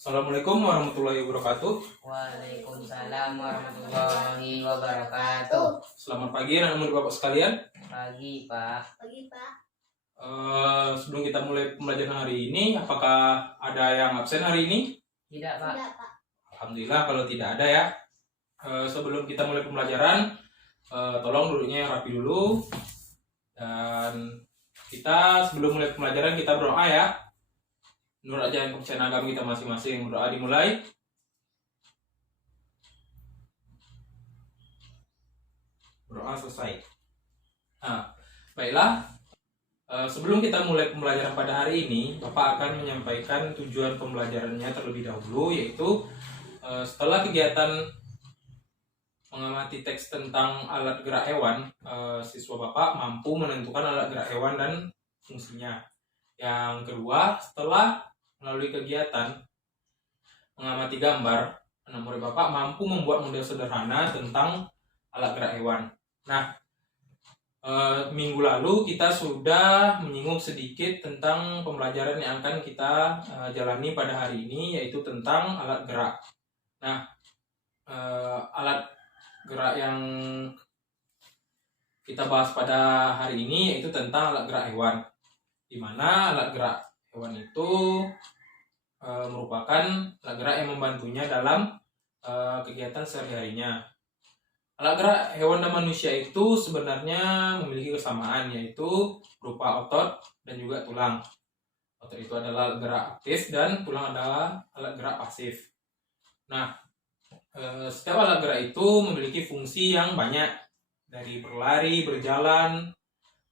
Assalamualaikum warahmatullahi wabarakatuh. Waalaikumsalam warahmatullahi wabarakatuh. Selamat pagi anak muda Bapak sekalian. Pagi, Pak. Pagi, Pak. Sebelum kita mulai pembelajaran hari ini, apakah ada yang absen hari ini? Tidak, Pak. Tidak, Pak. Alhamdulillah kalau tidak ada ya. Sebelum kita mulai pembelajaran, tolong duduknya yang rapi dulu. Dan kita sebelum mulai pembelajaran kita berdoa ya. Menurut ajaran kepercayaan agama kita masing-masing. Berdoa dimulai. Berdoa selesai. Nah, baiklah. Sebelum kita mulai pembelajaran pada hari ini, Bapak akan menyampaikan tujuan pembelajarannya terlebih dahulu, yaitu setelah kegiatan mengamati teks tentang alat gerak hewan, siswa Bapak mampu menentukan alat gerak hewan dan fungsinya. Yang kedua, setelah melalui kegiatan mengamati gambar, anak murid Bapak mampu membuat model sederhana tentang alat gerak hewan. Nah, minggu lalu kita sudah menyinggung sedikit tentang pembelajaran yang akan kita jalani pada hari ini, yaitu tentang alat gerak. Nah, alat gerak yang kita bahas pada hari ini yaitu tentang alat gerak hewan, di mana alat gerak hewan itu merupakan alat gerak yang membantunya dalam kegiatan sehari-harinya. Alat gerak hewan dan manusia itu sebenarnya memiliki kesamaan, yaitu berupa otot dan juga tulang. Otot itu adalah alat gerak aktif dan tulang adalah alat gerak pasif. Nah, setiap alat gerak itu memiliki fungsi yang banyak, dari berlari, berjalan,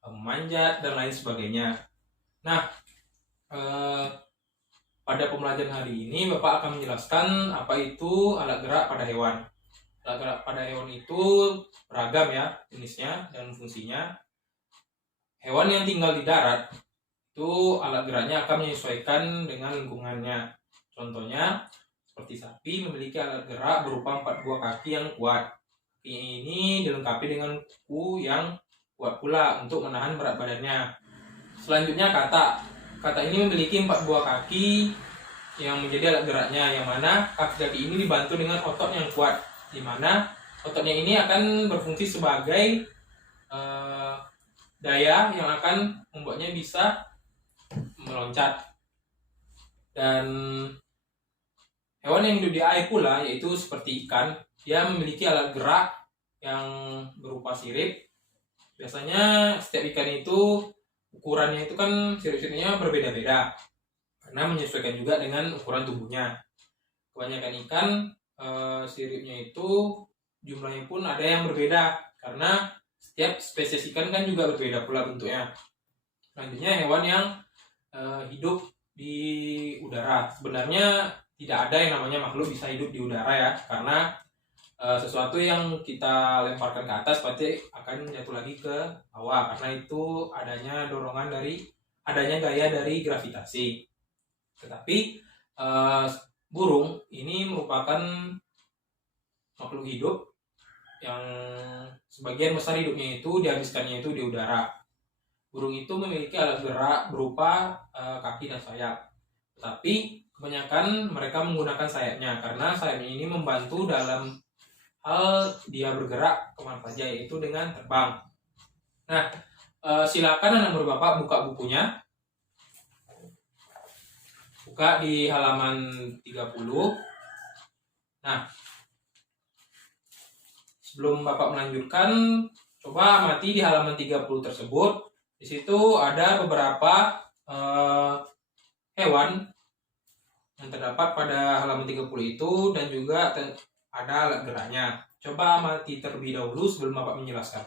memanjat, dan lain sebagainya. Nah, pada pembelajaran hari ini Bapak akan menjelaskan apa itu alat gerak pada hewan. Alat gerak pada hewan itu beragam ya jenisnya dan fungsinya. Hewan yang tinggal di darat itu alat geraknya akan menyesuaikan dengan lingkungannya. Contohnya seperti sapi memiliki alat gerak berupa 4 buah kaki yang kuat. Kakinya ini dilengkapi dengan kuku yang kuat pula untuk menahan berat badannya. Selanjutnya kata. Kata ini memiliki 4 buah kaki yang menjadi alat geraknya, yang mana kaki-kaki ini dibantu dengan otot yang kuat, di mana ototnya ini akan berfungsi sebagai daya yang akan membuatnya bisa meloncat. Dan hewan yang hidup di air pula, yaitu seperti ikan, dia memiliki alat gerak yang berupa sirip. Biasanya setiap ikan itu ukurannya itu kan sirip-siripnya berbeda-beda karena menyesuaikan juga dengan ukuran tubuhnya. Kebanyakan ikan siripnya itu jumlahnya pun ada yang berbeda karena setiap spesies ikan kan juga berbeda pula bentuknya. Selanjutnya hewan yang hidup di udara. Sebenarnya tidak ada yang namanya makhluk bisa hidup di udara ya, karena sesuatu yang kita lemparkan ke atas pasti akan jatuh lagi ke bawah, karena itu adanya dorongan dari adanya gaya dari gravitasi. Tetapi burung ini merupakan makhluk hidup yang sebagian besar hidupnya itu dihabiskannya itu di udara. Burung itu memiliki alat gerak berupa kaki dan sayap, tetapi kebanyakan mereka menggunakan sayapnya karena sayapnya ini membantu dalam hal dia bergerak kemana saja, yaitu dengan terbang. Nah, silakan anak murid Bapak buka bukunya. Buka di halaman 30. Nah, sebelum Bapak melanjutkan, coba amati di halaman 30 tersebut. Di situ ada beberapa hewan yang terdapat pada halaman 30 itu, dan juga ada alat geraknya. Coba amati terlebih dahulu sebelum Bapak menjelaskan.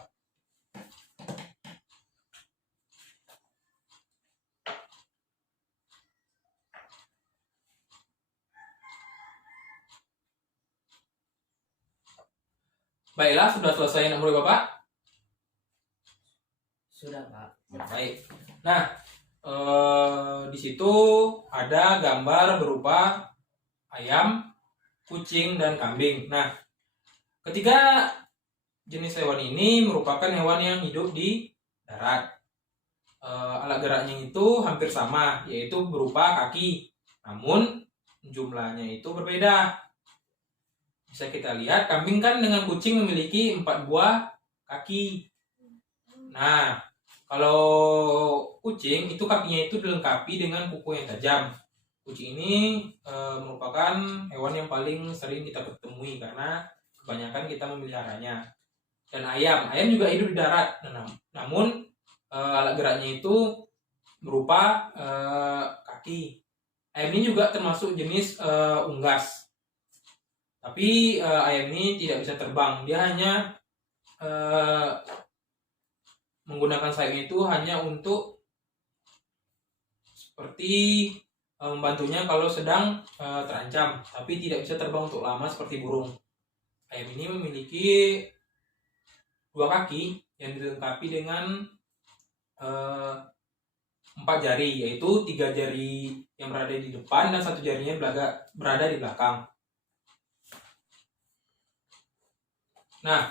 Baiklah, sudah selesai anak murid Bapak? Sudah, Pak. Baik. Nah, di situ ada gambar berupa ayam, kucing, dan kambing. Nah, ketiga jenis hewan ini merupakan hewan yang hidup di darat. Alat geraknya itu hampir sama, yaitu berupa kaki. Namun jumlahnya itu berbeda. Bisa kita lihat, kambing kan dengan kucing memiliki 4 buah kaki. Nah, kalau kucing itu kakinya itu dilengkapi dengan kuku yang tajam. Kucing ini merupakan hewan yang paling sering kita ketemui karena kebanyakan kita memeliharanya. Dan ayam juga hidup di darat. Namun alat geraknya itu berupa kaki. Ayam ini juga termasuk jenis unggas. Tapi ayam ini tidak bisa terbang. Dia hanya menggunakan sayapnya itu hanya untuk seperti membantunya kalau sedang terancam, tapi tidak bisa terbang untuk lama seperti burung. Ayam ini memiliki 2 kaki yang dilengkapi dengan 4 jari, yaitu 3 jari yang berada di depan dan 1 jarinya berada di belakang. Nah,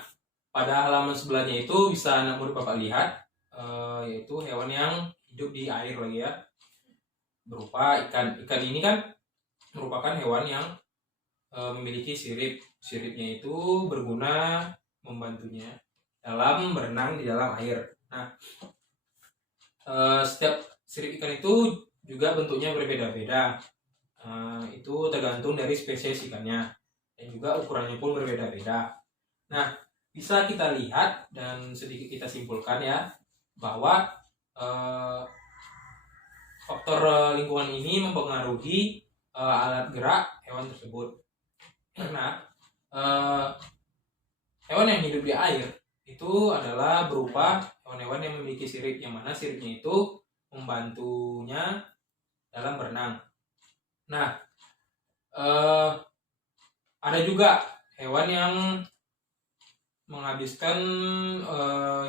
pada halaman sebelahnya itu bisa anak murid Bapak lihat, yaitu hewan yang hidup di air lagi ya, berupa ikan. Ikan ini kan merupakan hewan yang memiliki sirip. Siripnya itu berguna membantunya dalam berenang di dalam air. Nah, setiap sirip ikan itu juga bentuknya berbeda-beda. Itu tergantung dari spesies ikannya dan juga ukurannya pun berbeda-beda. Nah, bisa kita lihat dan sedikit kita simpulkan ya bahwa faktor lingkungan ini mempengaruhi alat gerak hewan tersebut. Karena hewan yang hidup di air itu adalah berupa hewan-hewan yang memiliki sirip, yang mana siripnya itu membantunya dalam berenang. Nah, ada juga hewan yang menghabiskan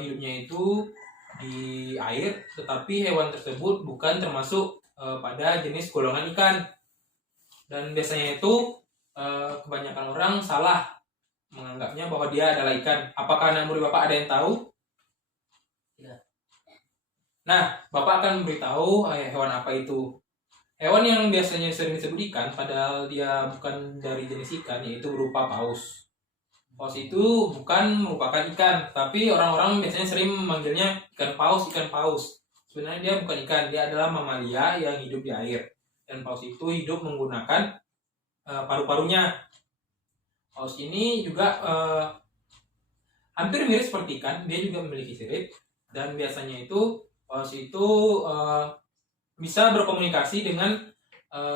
hidupnya itu di air, tetapi hewan tersebut bukan termasuk pada jenis golongan ikan. Dan biasanya itu kebanyakan orang salah menganggapnya bahwa dia adalah ikan. Apakah anak murid Bapak ada yang tahu? Tidak. Nah, Bapak akan memberitahu hewan apa itu. Hewan yang biasanya sering disebut ikan, padahal dia bukan dari jenis ikan, yaitu berupa paus. Paus itu bukan merupakan ikan, tapi orang-orang biasanya sering memanggilnya ikan paus, ikan paus. Sebenarnya dia bukan ikan, dia adalah mamalia yang hidup di air. Dan paus itu hidup menggunakan paru-parunya. Paus ini juga hampir mirip seperti ikan, dia juga memiliki sirip. Dan biasanya itu paus itu bisa berkomunikasi dengan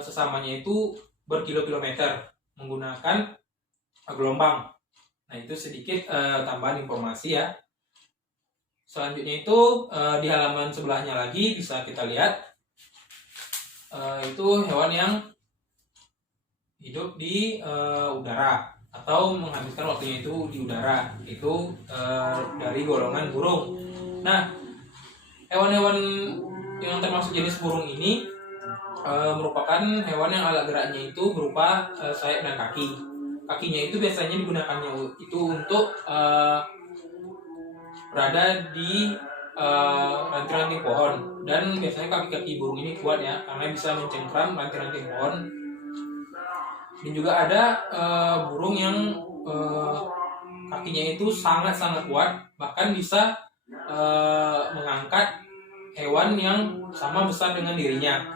sesamanya itu berkilo-kilometer menggunakan gelombang. Nah, itu sedikit tambahan informasi ya. Selanjutnya itu di halaman sebelahnya lagi bisa kita lihat itu hewan yang hidup di udara atau menghabiskan waktunya itu di udara, itu dari golongan burung. Nah, hewan-hewan yang termasuk jenis burung ini merupakan hewan yang alat geraknya itu berupa sayap dan kaki. Kakinya itu biasanya digunakannya itu untuk berada di ranting-ranting pohon, dan biasanya kaki-kaki burung ini kuat ya karena bisa mencengkram ranting-ranting pohon. Dan juga ada burung yang kakinya itu sangat-sangat kuat, bahkan bisa mengangkat hewan yang sama besar dengan dirinya.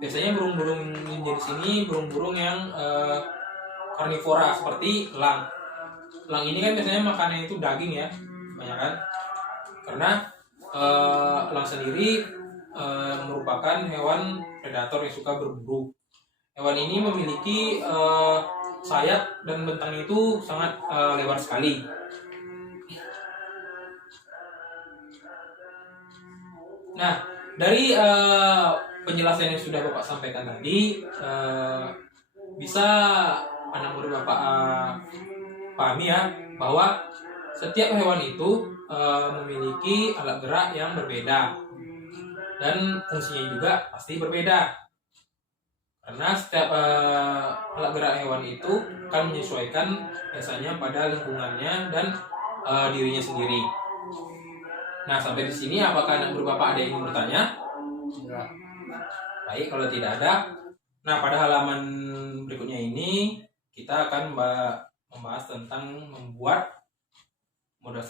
Biasanya burung-burung jenis ini burung-burung yang karnivora seperti elang. Elang ini kan biasanya makannya itu daging ya, kebanyakan. Karena elang sendiri merupakan hewan predator yang suka berburu. Hewan ini memiliki sayap dan bentangnya itu sangat lebar sekali. Nah, dari penjelasan yang sudah Bapak sampaikan tadi, bisa anak murid Bapak pahami ya bahwa setiap hewan itu memiliki alat gerak yang berbeda dan fungsinya juga pasti berbeda, karena setiap alat gerak hewan itu akan menyesuaikan biasanya pada lingkungannya dan dirinya sendiri. Nah, sampai di sini apakah anak murid Bapak ada yang ingin bertanya? Enggak. Baik, kalau tidak ada, Nah, pada halaman berikutnya ini kita akan membahas tentang membuat model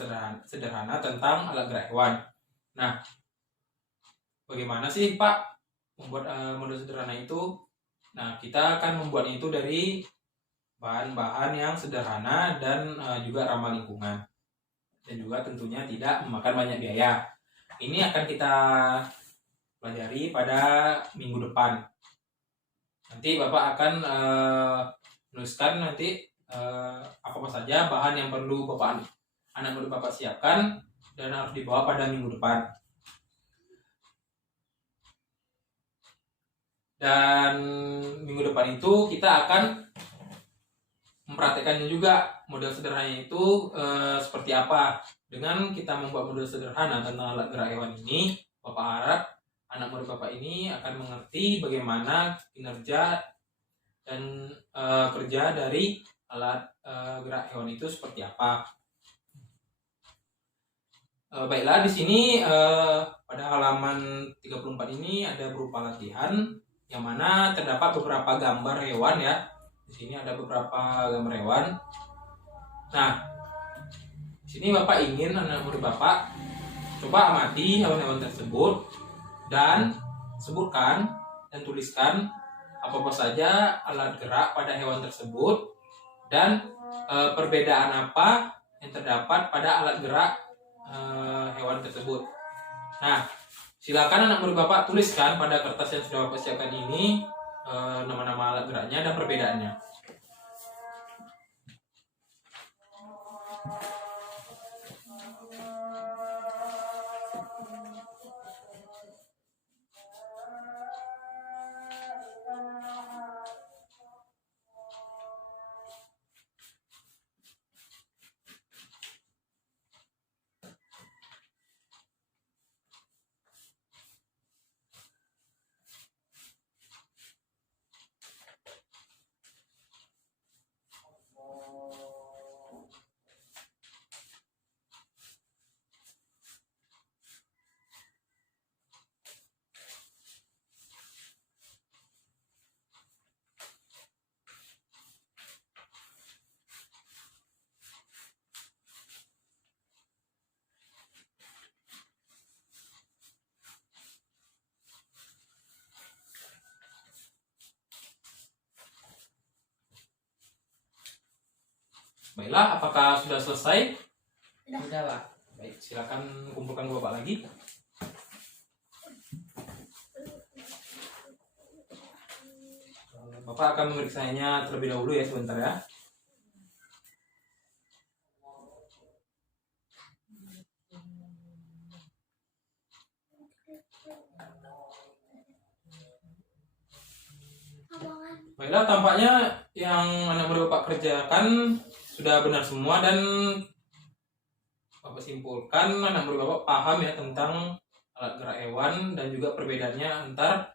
sederhana tentang alat gerak hewan. Nah, bagaimana sih Pak membuat model sederhana itu? Nah, kita akan membuatnya itu dari bahan-bahan yang sederhana dan juga ramah lingkungan. Dan juga tentunya tidak memakan banyak biaya. Ini akan kita pelajari pada minggu depan. Nanti Bapak akan menuliskan nanti apa saja bahan yang perlu anak murid Bapak siapkan dan harus dibawa pada minggu depan. Dan minggu depan itu kita akan mempraktekannya juga model sederhananya itu seperti apa. Dengan kita membuat model sederhana tentang alat gerak hewan ini, Bapak harap anak murid Bapak ini akan mengerti bagaimana kinerja dan kerja dari alat gerak hewan itu seperti apa. Baiklah, di sini pada halaman 34 ini ada berupa latihan yang mana terdapat beberapa gambar hewan ya. Di sini ada beberapa gambar hewan. Nah, di sini Bapak ingin anak murid Bapak coba amati hewan-hewan tersebut dan sebutkan dan tuliskan apa saja alat gerak pada hewan tersebut dan perbedaan apa yang terdapat pada alat gerak hewan tersebut. Nah, silakan anak murid Bapak tuliskan pada kertas yang sudah Bapak siapkan ini nama-nama alat geraknya dan perbedaannya. Baiklah, apakah sudah selesai? Sudah, Pak. Baik, silakan kumpulkan Bapak lagi. Bapak akan memeriksanya terlebih dahulu ya, sebentar ya. Baiklah, tampaknya yang anak murid Bapak kerjakan sudah benar semua dan Bapak simpulkan anak murid Bapak paham ya tentang alat gerak hewan dan juga perbedaannya antar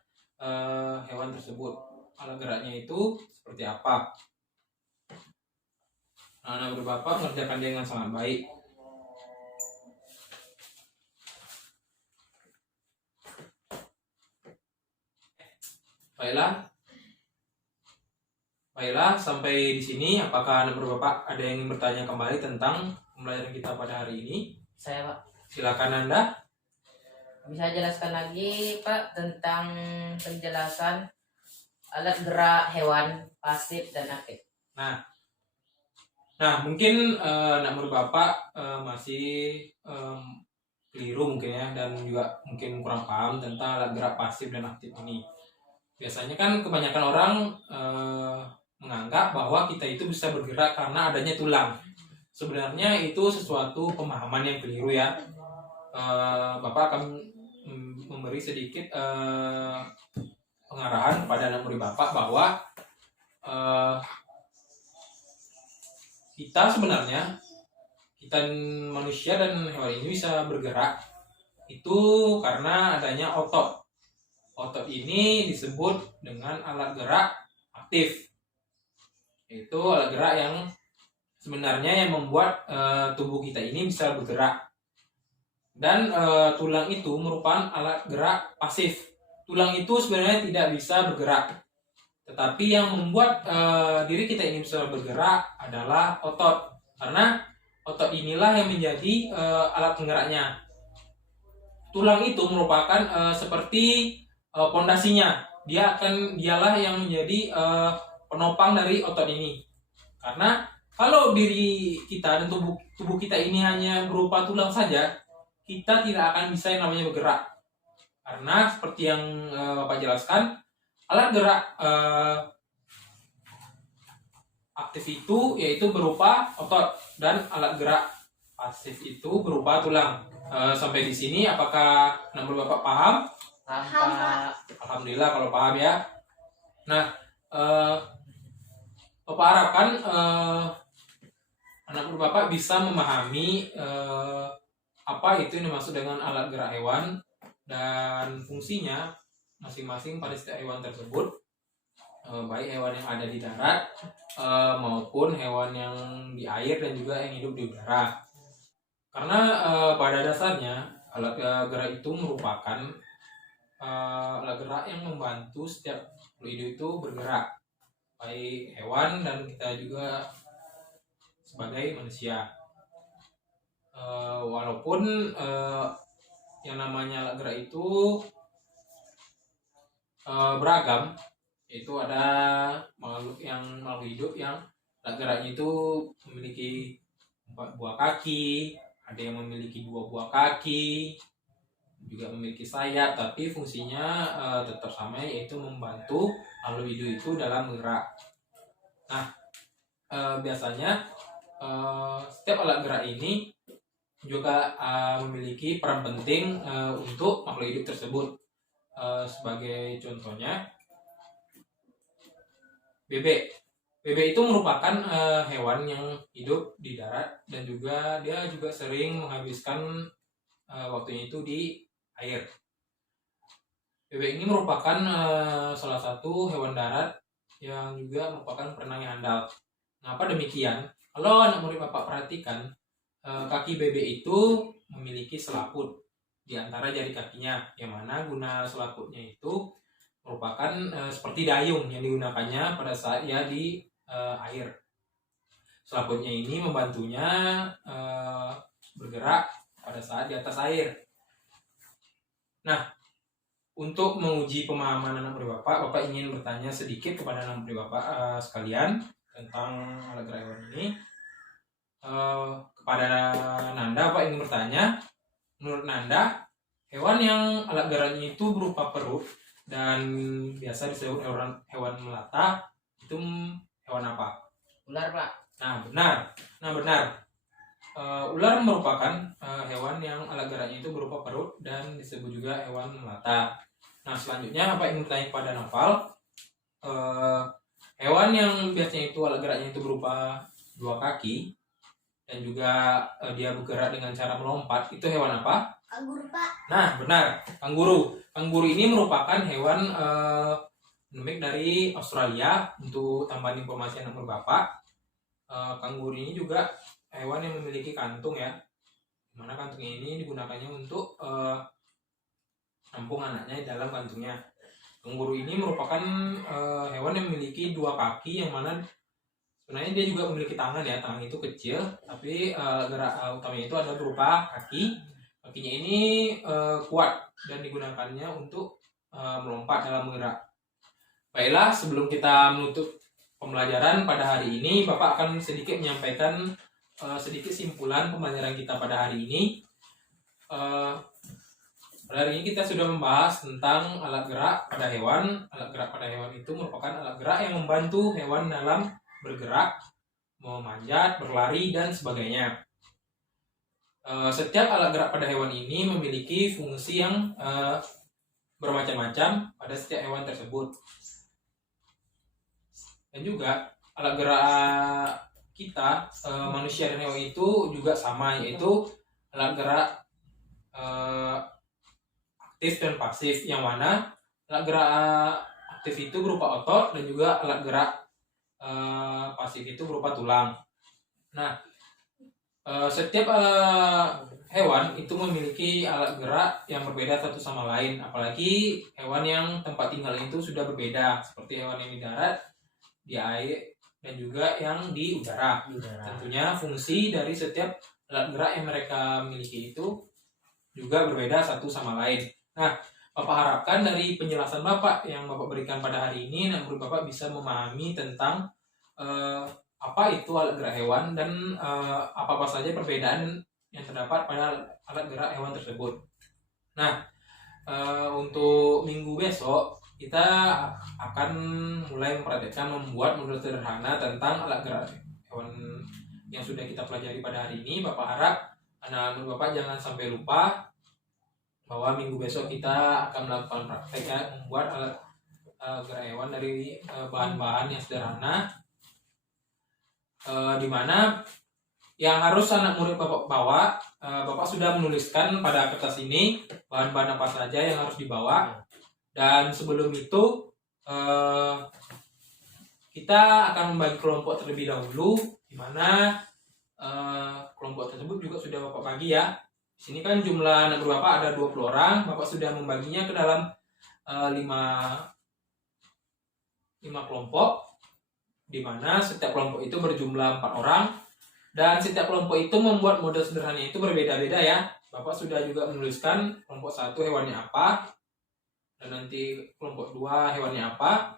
hewan tersebut. Alat geraknya itu seperti apa. Nah, anak murid Bapak mengerjakan dengan sangat baik. Baiklah, sampai di sini. Apakah anak murid Bapak ada yang ingin bertanya kembali tentang pembelajaran kita pada hari ini? Saya, Pak. Silakan Anda. Bisa jelaskan lagi, Pak, tentang penjelasan alat gerak hewan pasif dan aktif. Nah, mungkin anak murid Bapak masih keliru mungkin ya, dan juga mungkin kurang paham tentang alat gerak pasif dan aktif ini. Biasanya kan kebanyakan orang menganggap bahwa kita itu bisa bergerak karena adanya tulang. Sebenarnya itu sesuatu pemahaman yang keliru ya. Bapak akan memberi sedikit pengarahan kepada anak murid Bapak bahwa kita manusia dan hewan ini bisa bergerak itu karena adanya otot. Otot ini disebut dengan alat gerak aktif. Itu alat gerak yang sebenarnya yang membuat tubuh kita ini bisa bergerak. Dan tulang itu merupakan alat gerak pasif. Tulang itu sebenarnya tidak bisa bergerak. Tetapi yang membuat diri kita ini bisa bergerak adalah otot, karena otot inilah yang menjadi alat penggeraknya. Tulang itu merupakan seperti pondasinya. Dialah yang menjadi penopang dari otot ini. Karena kalau diri kita dan tubuh kita ini hanya berupa tulang saja, kita tidak akan bisa yang namanya bergerak. Karena seperti yang Bapak jelaskan, alat gerak aktif itu yaitu berupa otot, dan alat gerak pasif itu berupa tulang. Sampai di sini apakah namun Bapak paham? Paham, Pak. Alhamdulillah kalau paham ya. Nah, Bapak harapkan anak Bapak bisa memahami apa itu yang dimaksud dengan alat gerak hewan dan fungsinya masing-masing pada setiap hewan tersebut, baik hewan yang ada di darat maupun hewan yang di air dan juga yang hidup di udara. Karena pada dasarnya alat gerak itu merupakan alat gerak yang membantu setiap makhluk hidup itu bergerak, baik hewan dan kita juga sebagai manusia. Walaupun yang namanya alat gerak itu beragam, yaitu ada makhluk hidup yang alat geraknya itu memiliki 4 buah kaki, ada yang memiliki 2 buah kaki, juga memiliki sayap, tapi fungsinya tetap sama, yaitu membantu makhluk hidup itu dalam bergerak. Nah, biasanya setiap alat gerak ini juga memiliki peran penting untuk makhluk hidup tersebut. Sebagai contohnya, bebek. Bebek itu merupakan hewan yang hidup di darat dan juga dia juga sering menghabiskan waktunya itu di air. Bebek ini merupakan salah satu hewan darat yang juga merupakan perenang yang handal. Kenapa demikian? Kalau anak murid Bapak perhatikan, kaki bebek itu memiliki selaput di antara jari kakinya, yang mana guna selaputnya itu merupakan seperti dayung yang digunakannya pada saat ia di air. Selaputnya ini membantunya bergerak pada saat di atas air. Nah, untuk menguji pemahaman anak murid Bapak ingin bertanya sedikit kepada anak murid Bapak sekalian tentang alat gerak hewan ini. Kepada Nanda, Bapak ingin bertanya, menurut Nanda, hewan yang alat geraknya itu berupa perut dan biasa disebut hewan melata, itu hewan apa? Ular, Pak. Nah, benar. Ular merupakan hewan yang alat geraknya itu berupa perut dan disebut juga hewan melata. Nah, selanjutnya Bapak ingin bertanya kepada Naval, hewan yang biasanya itu alat geraknya itu berupa 2 kaki dan juga dia bergerak dengan cara melompat, itu hewan apa? Kanguru, Pak. Nah, benar, kanguru. Kanguru ini merupakan hewan endemik dari Australia. Untuk tambahan informasi anak murid Bapak, kanguru ini juga hewan yang memiliki kantung ya, mana kantung ini digunakannya untuk nampung anaknya di dalam kantungnya. Kanguru ini merupakan hewan yang memiliki 2 kaki, yang mana sebenarnya dia juga memiliki tangan ya. Tangan itu kecil, tapi gerak utamanya itu ada berupa kaki. Kakinya ini kuat dan digunakannya untuk melompat dalam bergerak. Baiklah, sebelum kita menutup pembelajaran pada hari ini, Bapak akan sedikit menyampaikan sedikit simpulan pembelajaran kita pada hari ini. Pada hari ini kita sudah membahas tentang alat gerak pada hewan. Alat gerak pada hewan itu merupakan alat gerak yang membantu hewan dalam bergerak, memanjat, berlari, dan sebagainya. Setiap alat gerak pada hewan ini memiliki fungsi yang bermacam-macam pada setiap hewan tersebut. Dan juga alat gerak kita, manusia dan hewan itu juga sama, yaitu alat gerak aktif dan pasif, yang mana alat gerak aktif itu berupa otot dan juga alat gerak pasif itu berupa tulang. Nah, Setiap hewan itu memiliki alat gerak yang berbeda satu sama lain, apalagi hewan yang tempat tinggal itu sudah berbeda, seperti hewan yang di darat, di air, dan juga yang di udara. Tentunya fungsi dari setiap alat gerak yang mereka miliki itu juga berbeda satu sama lain. Nah, Bapak harapkan dari penjelasan Bapak yang Bapak berikan pada hari ini, menurut Bapak bisa memahami tentang apa itu alat gerak hewan dan apa-apa saja perbedaan yang terdapat pada alat gerak hewan tersebut. Nah, untuk minggu besok kita akan mulai mempraktekkan membuat model sederhana tentang alat gerak hewan yang sudah kita pelajari pada hari ini. Bapak harap anak-anak Bapak jangan sampai lupa bahwa minggu besok kita akan melakukan praktek ya, membuat alat gerak hewan dari bahan-bahan yang sederhana, di mana yang harus anak murid Bapak bawa, Bapak sudah menuliskan pada kertas ini bahan-bahan apa saja yang harus dibawa. Dan sebelum itu kita akan membagi kelompok terlebih dahulu, di mana kelompok tersebut juga sudah Bapak bagi ya. Di sini kan jumlah anak murid Bapak ada 20 orang, Bapak sudah membaginya ke dalam 5 kelompok, di mana setiap kelompok itu berjumlah 4 orang. Dan setiap kelompok itu membuat model sederhana itu berbeda-beda ya. Bapak sudah juga menuliskan kelompok 1 hewannya apa, dan nanti kelompok 2 hewannya apa.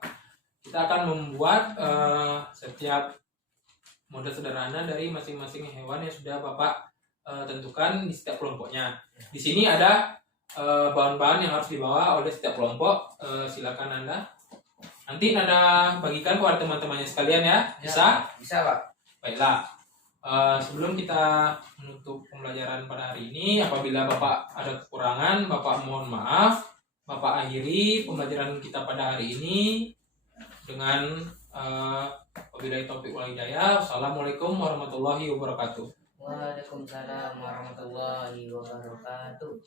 Kita akan membuat setiap model sederhana dari masing-masing hewan yang sudah Bapak tentukan di setiap kelompoknya. Di sini ada bahan-bahan yang harus dibawa oleh setiap kelompok. Silakan Anda. Nanti Anda bagikan kepada teman-temannya sekalian ya. Bisa? Bisa, Pak. Baiklah. Sebelum kita menutup pembelajaran pada hari ini, apabila Bapak ada kekurangan, Bapak mohon maaf. Bapak akhiri pembelajaran kita pada hari ini dengan wabillahi taufiq wal hidayah. Wassalamualaikum warahmatullahi wabarakatuh. Waalaikumsalam warahmatullahi wabarakatuh.